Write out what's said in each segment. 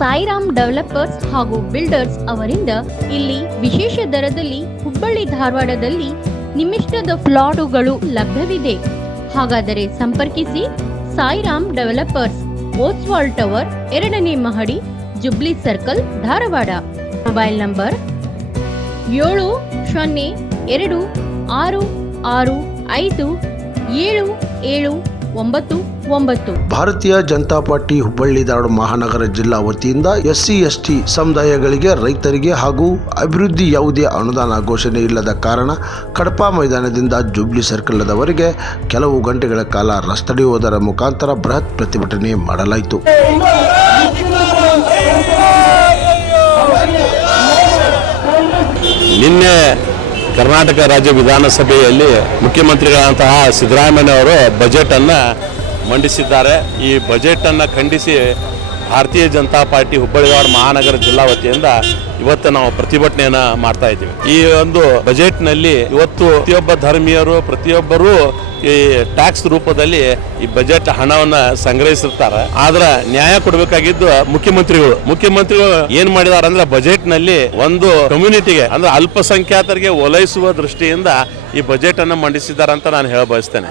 Sairam developers ಹಾಗೂ builders ಅವರಿಂದ ಇಲ್ಲಿ ವಿಶೇಷ ದರದಲ್ಲಿ ಹುಬ್ಬಳ್ಳಿ ಧಾರವಾಡದಲ್ಲಿ ನಿಮ್ಮಿಷ್ಟದ ಫ್ಲಾಟುಗಳು ಲಭ್ಯವಿದೆ. ಹಾಗಾದರೆ ಸಂಪರ್ಕಿಸಿ ಸಾಯಿರಾಮ್ ಡೆವಲಪರ್ಸ್, ಓಸ್ವಾಲ್ ಟವರ್, 2ನೇ ಮಹಡಿ, jubilee circle, Dharwad. Mobile number 7026657799. ಭಾರತೀಯ ಜನತಾ ಪಾರ್ಟಿ ಹುಬ್ಬಳ್ಳಿ ಧಾರವಾಡ ಮಹಾನಗರ ಜಿಲ್ಲಾ ವತಿಯಿಂದ SC/ST ಸಮುದಾಯಗಳಿಗೆ, ರೈತರಿಗೆ ಹಾಗೂ ಅಭಿವೃದ್ಧಿ ಯಾವುದೇ ಅನುದಾನ ಘೋಷಣೆ ಇಲ್ಲದ ಕಾರಣ ಕಡಪ ಮೈದಾನದಿಂದ ಜುಬ್ಲಿ ಸರ್ಕಲ್ದವರೆಗೆ ಕೆಲವು ಗಂಟೆಗಳ ಕಾಲ ರಸ್ತೆಯುವುದರ ಮುಖಾಂತರ ಬೃಹತ್ ಪ್ರತಿಭಟನೆ ಮಾಡಲಾಯಿತು. ನಿನ್ನೆ ಕರ್ನಾಟಕ ರಾಜ್ಯ ವಿಧಾನಸಭೆಯಲ್ಲಿ ಮುಖ್ಯಮಂತ್ರಿಗಳಂತಹ ಸಿದ್ದರಾಮಯ್ಯನವರು ಬಜೆಟ್ ಅನ್ನು ಮಂಡಿಸಿದ್ದಾರೆ. ಈ ಬಜೆಟ್ ಅನ್ನು ಖಂಡಿಸಿ ಭಾರತೀಯ ಜನತಾ ಪಾರ್ಟಿ ಹುಬ್ಬಳ್ಳಿ ಧಾರವಾಡ ಮಹಾನಗರ ಜಿಲ್ಲಾ ವತಿಯಿಂದ ಇವತ್ತು ನಾವು ಪ್ರತಿಭಟನೆಯನ್ನ ಮಾಡ್ತಾ ಇದ್ದೀವಿ. ಈ ಒಂದು ಬಜೆಟ್ನಲ್ಲಿ ಇವತ್ತು ಪ್ರತಿಯೊಬ್ಬ ಧರ್ಮೀಯರು, ಪ್ರತಿಯೊಬ್ಬರು ಈ ಟ್ಯಾಕ್ಸ್ ರೂಪದಲ್ಲಿ ಈ ಬಜೆಟ್ ಹಣವನ್ನ ಸಂಗ್ರಹಿಸಿರ್ತಾರೆ. ಆದ್ರೆ ನ್ಯಾಯ ಕೊಡಬೇಕಾಗಿದ್ದು ಮುಖ್ಯಮಂತ್ರಿಗಳು ಏನ್ ಮಾಡಿದಾರೆ ಅಂದ್ರೆ ಬಜೆಟ್ ನಲ್ಲಿ ಒಂದು ಕಮ್ಯುನಿಟಿಗೆ ಅಂದ್ರೆ ಅಲ್ಪಸಂಖ್ಯಾತರಿಗೆ ಓಲೈಸುವ ದೃಷ್ಟಿಯಿಂದ ಈ ಬಜೆಟ್ ಅನ್ನು ಮಂಡಿಸಿದ್ದಾರೆ ಅಂತ ನಾನು ಹೇಳ ಬಯಸ್ತೇನೆ.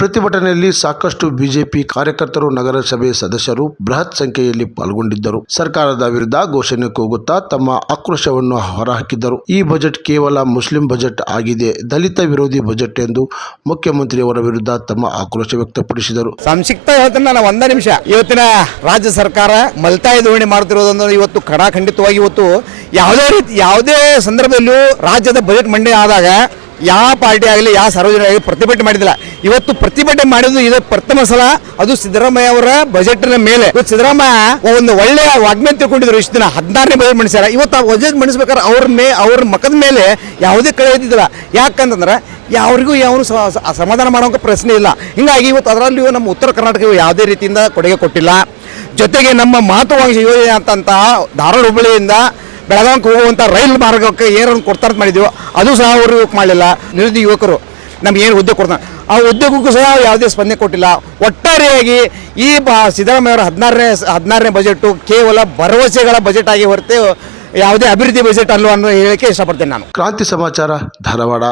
ಪ್ರತಿಭಟನೆಯಲ್ಲಿ ಸಾಕಷ್ಟು ಬಿಜೆಪಿ ಕಾರ್ಯಕರ್ತರು, ನಗರಸಭೆ ಸದಸ್ಯರು ಬೃಹತ್ ಸಂಖ್ಯೆಯಲ್ಲಿ ಪಾಲ್ಗೊಂಡಿದ್ದರು. ಸರ್ಕಾರದ ವಿರುದ್ಧ ಘೋಷಣೆ ಕೂಗುತ್ತಾ ತಮ್ಮ ಆಕ್ರೋಶವನ್ನು ಹೊರಹಾಕಿದ್ದರು. ಈ ಬಜೆಟ್ ಕೇವಲ ಮುಸ್ಲಿಂ ಬಜೆಟ್ ಆಗಿದೆ, ದಲಿತ ವಿರೋಧಿ ಬಜೆಟ್ ಎಂದು ಮುಖ್ಯಮಂತ್ರಿಯವರ ವಿರುದ್ಧ ತಮ್ಮ ಆಕ್ರೋಶ ವ್ಯಕ್ತಪಡಿಸಿದರು. ಸಂಕ್ಷಿಪ್ತ ಹೇಳ್ತೀನಿ ನಾನು, ಒಂದೇ ನಿಮಿಷ. ಇವತ್ತಿನ ರಾಜ್ಯ ಸರ್ಕಾರ ಮಲ್ತಾಯಿ ಧೋರಣೆ ಮಾಡುತ್ತಿರುವುದನ್ನು ಇವತ್ತು ಖಂಡಿತವಾಗಿ ಇವತ್ತು ಯಾವುದೇ ಸಂದರ್ಭದಲ್ಲೂ ರಾಜ್ಯದ ಬಜೆಟ್ ಮಂಡನೆ ಆದಾಗ ಯಾವ ಪಾರ್ಟಿ ಆಗಲಿ, ಯಾವ ಸಾರ್ವಜನಿಕ ಆಗಲಿ ಪ್ರತಿಭಟನೆ ಮಾಡಿದಿಲ್ಲ. ಇವತ್ತು ಪ್ರತಿಭಟನೆ ಮಾಡಿದ್ದು ಇದು ಪ್ರಥಮ ಸಲ, ಅದು ಸಿದ್ದರಾಮಯ್ಯ ಅವರ ಬಜೆಟ್ನ ಮೇಲೆ. ಸಿದ್ದರಾಮಯ್ಯ ಒಂದು ಒಳ್ಳೆಯ ವಾಗ್ಮಿ ತಿಳ್ಕೊಂಡಿದ್ರು. ಇಷ್ಟು ದಿನ 16ನೇ ಬಜೆಟ್ ಮಂಡಿಸ್ಯಾರ. ಇವತ್ತು ಆ ಬಜೆಟ್ ಮಂಡಿಸ್ಬೇಕಾದ್ರೆ ಅವ್ರ ಮಕ್ಕದ ಮೇಲೆ ಯಾವುದೇ ಕಳೆ ಇದ್ದಿದ್ದಿಲ್ಲ. ಯಾಕಂತಂದ್ರೆ ಯಾವ್ರಿಗೂ ಸಮಾಧಾನ ಮಾಡೋಕೆ ಪ್ರಶ್ನೆ ಇಲ್ಲ. ಹಿಂಗಾಗಿ ಇವತ್ತು ಅದರಲ್ಲಿಯೂ ನಮ್ಮ ಉತ್ತರ ಕರ್ನಾಟಕ ಯಾವುದೇ ರೀತಿಯಿಂದ ಕೊಡುಗೆ ಕೊಟ್ಟಿಲ್ಲ. ಜೊತೆಗೆ ನಮ್ಮ ಮಹತ್ವಾಕಾಂಕ್ಷಿ ಯೋಜನೆ ಅಂತಂತಹ ಧಾರವಾಡ ಹುಬ್ಬಳ್ಳಿಯಿಂದ ಬೆಳಗಾವಿಗೆ ಹೋಗುವಂಥ ರೈಲು ಮಾರ್ಗಕ್ಕೆ ಏನನ್ನು ಕೊಡ್ತಾ ಅಂತ ಮಾಡಿದ್ವಿ, ಅದು ಸಹ ಅವರು ಮಾಡಲಿಲ್ಲ. ನಿರುದ್ಯೋಗ ಯುವಕರು ನಮ್ಗೆ ಏನು ಉದ್ಯೋಗ ಕೊಡ್ತಾರೆ, ಆ ಉದ್ಯೋಗಕ್ಕೂ ಸಹ ಯಾವುದೇ ಸ್ಪಂದನೆ ಕೊಟ್ಟಿಲ್ಲ. ಒಟ್ಟಾರೆಯಾಗಿ ಈ ಸಿದ್ದರಾಮಯ್ಯ ಅವರ 16ನೇ ಬಜೆಟು ಕೇವಲ ಭರವಸೆಗಳ ಬಜೆಟ್ ಆಗಿ ಹೊರತು ಯಾವುದೇ ಅಭಿವೃದ್ಧಿ ಬಜೆಟ್ ಅಲ್ವ ಅನ್ನೋ ಹೇಳಕ್ಕೆ ಇಷ್ಟಪಡ್ತೇನೆ ನಾನು. ಕ್ರಾಂತಿ ಸಮಾಚಾರ, ಧಾರವಾಡ.